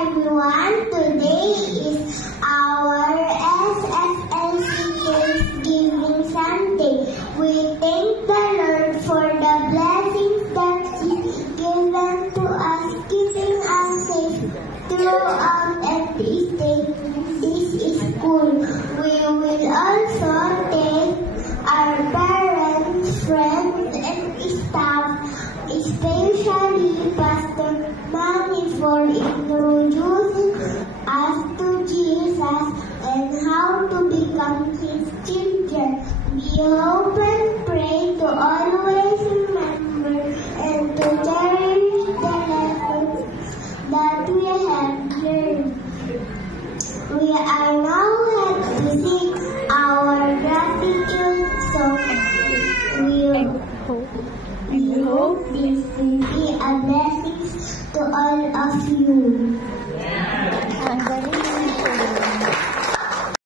everyone. Today is our SSLC Thanksgiving Sunday. We thank the Lord for the blessings that He given to us, keeping us safe throughout every day. This is cool. We will also thank our parents, friends, and staff, especially Pastor Manny for introducing us to Jesus and how to become His children. We hope and pray to always remember and to cherish the lessons that we have learned. We are now going to sing our gratitude song. We hope this will be a blessing to all of you.